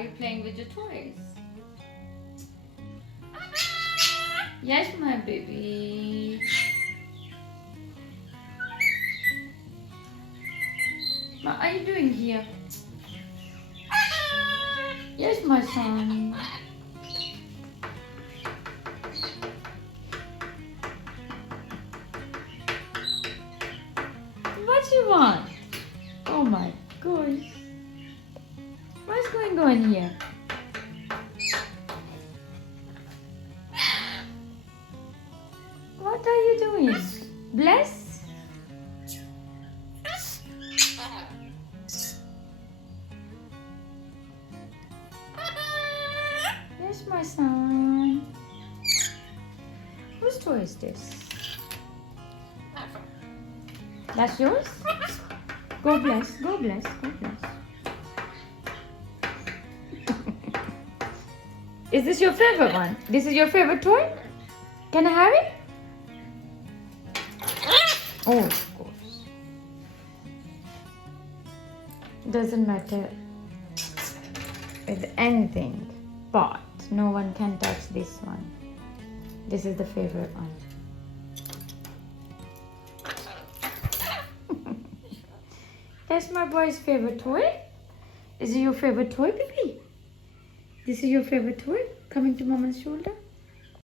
Are you playing with your toys? Yes, my baby. What are you doing here? Yes, my son. What you want? Oh my gosh. What's going on here? What are you doing? Bless? Yes, my son. Whose toy is this? That's yours? Go bless, go bless, go bless. Is this your favorite one? This is your favorite toy? Can I have it? Oh, of course. Doesn't matter with anything, but no one can touch this one. This is the favorite one. That's my boy's favorite toy. Is it your favorite toy, baby? This is your favorite toy? Coming to mama's shoulder?